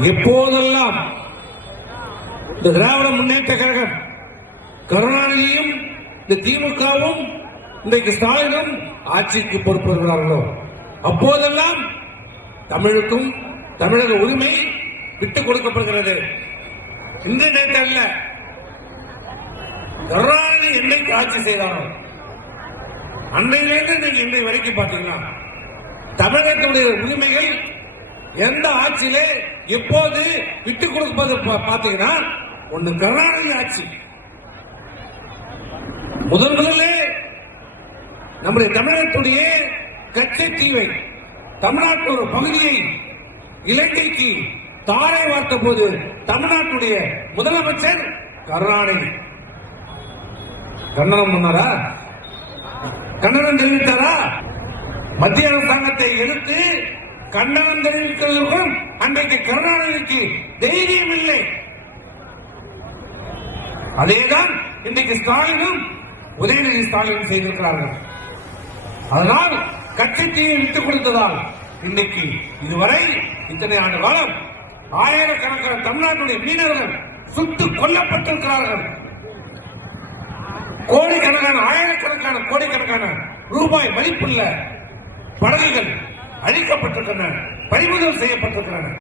எப்போதெல்லாம் இந்த திராவிட முன்னேற்ற கழகம் கருணாநிதியும் இந்த திமுகவும் இன்றைக்கு ஸ்டாலினும் ஆட்சிக்கு பொறுப்பேற்கிறார்களோ அப்போதெல்லாம் தமிழுக்கும் தமிழக உரிமை விட்டுக் கொடுக்கப்படுகிறது. இன்று நேற்று அல்ல, கருணாநிதி என்னைக்கு ஆட்சி செய்தாரோ அன்றையிலிருந்து நீங்க இன்றைய வரைக்கும் பாத்தீங்கன்னா தமிழகத்துடைய உரிமைகள் எந்த ஆட்சியிலே எப்போது விட்டுக் கொடுப்பது பாத்தீங்கன்னா ஒன்னு கருணாநிதி ஆட்சி. முதலிலே நம்முடைய தமிழகத்துடைய கச்சை தீவை தமிழ்நாட்டு ஒரு பகுதியை இலங்கைக்கு தாரை வார்த்த போது தமிழ்நாட்டுடைய முதலமைச்சர் கருணாநிதி கண்டனம் பண்ணாரா? கண்டனம் தெரிவித்தாரா? மத்திய அரசாங்கத்தை எதிர்த்து கண்டனம் தெரிவிக்கிறதுக்கும் அன்றைக்கு கருணாநிதிக்கு தைரியம் இல்லை. அதேதான் இன்றைக்கு ஸ்டாலினும் உதயநிதி ஸ்டாலின் செய்திருக்கிறார்கள். அதனால் கட்சியை விட்டுக் கொடுத்ததால் இன்றைக்கு இதுவரை இத்தனை ஆண்டு காலம் ஆயிரக்கணக்கான தமிழ்நாட்டுடைய மீனவர்கள் சுட்டுக் கொல்லப்பட்டிருக்கிறார்கள். கோடிக்கணக்கான ஆயிரக்கணக்கான கோடிக்கணக்கான ரூபாய் மதிப்புள்ள படகுகள் அழிக்கப்பட்டிருக்கின்றன, பறிமுதல் செய்யப்பட்டிருக்கின்றன.